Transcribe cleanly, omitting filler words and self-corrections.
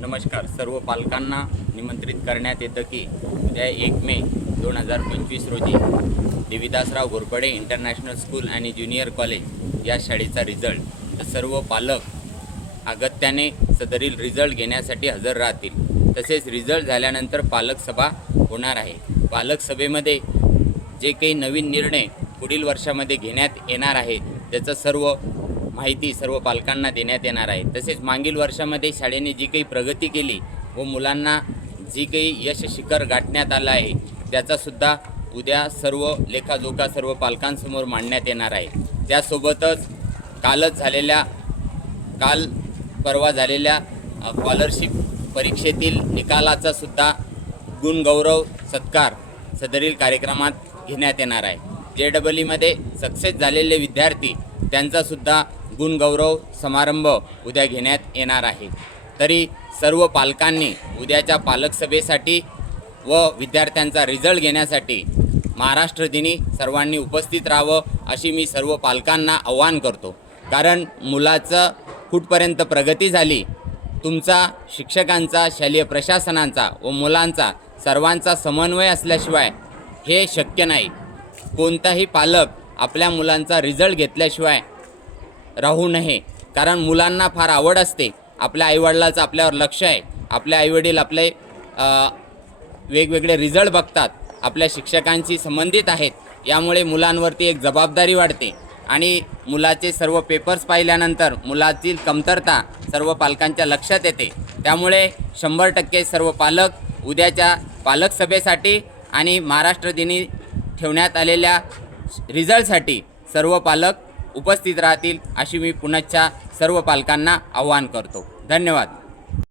नमस्कार. सर्व पालकांना निमंत्रित करण्यात येतं की उद्या 1 मे 2025 रोजी देवीदासराव घोरपडे इंटरनॅशनल स्कूल आणि ज्युनियर कॉलेज या शाळेचा रिझल्ट सर्व पालक अगत्याने सदरील रिझल्ट घेण्यासाठी हजर राहतील. तसेच रिझल्ट झाल्यानंतर पालक सभा होणार आहे. पालक सभेमध्ये जे काही नवीन निर्णय पुढील वर्षामध्ये घेण्यात येणार आहे त्याचं सर्व माहिती सर्व पालकांना देण्यात येणार आहे. तसेच मागील वर्षामध्ये शाळेने जी काही प्रगती केली व मुलांना जी काही यश शिखर गाठण्यात आलं आहे त्याचासुद्धा उद्या सर्व लेखाजोखा सर्व पालकांसमोर मांडण्यात येणार आहे. त्यासोबतच काल परवा झालेल्या स्कॉलरशिप परीक्षेतील निकालाचा सुद्धा गुणगौरव सत्कार सदरील कार्यक्रमात घेण्यात येणार आहे. JEEमध्ये सक्सेस झालेले विद्यार्थी त्यांचासुद्धा गुणगौरव समारंभ उद्या घेण्यात येणार आहे. तरी सर्व पालकांनी उद्याच्या पालक सभेसाठी व विद्यार्थ्यांचा रिझल्ट घेण्यासाठी महाराष्ट्र दिनी सर्वांनी उपस्थित राहावं अशी मी सर्व पालकांना आवाहन करतो. कारण मुलाचं कुठपर्यंत प्रगती झाली, तुमचा शिक्षकांचा, शालेय प्रशासनाचा व मुलांचा सर्वांचा समन्वय असल्याशिवाय हे शक्य नाही. कोणताही पालक आपल्या मुलांचा रिझल्ट घेतल्याशिवाय राहू नये. कारण मुलांना फार आवड असते. आपल्या आईवडिलाचं आपल्यावर लक्ष आहे. आपले आईवडील आपले वेगवेगळे रिझल्ट बघतात, आपल्या शिक्षकांशी संबंधित आहेत. यामुळे मुलांवरती एक जबाबदारी वाढते आणि मुलाचे सर्व पेपर्स पाहिल्यानंतर मुलातील कमतरता सर्व पालकांच्या लक्षात येते. त्यामुळे 100% सर्व पालक उद्याच्या पालक सभेसाठी आणि महाराष्ट्र दिनी ठेवण्यात आलेल्या रिझल्टसाठी सर्व पालक उपस्थित राहतील अशी मी पुनश्च सर्व पालकांना आवाहन करतो. धन्यवाद.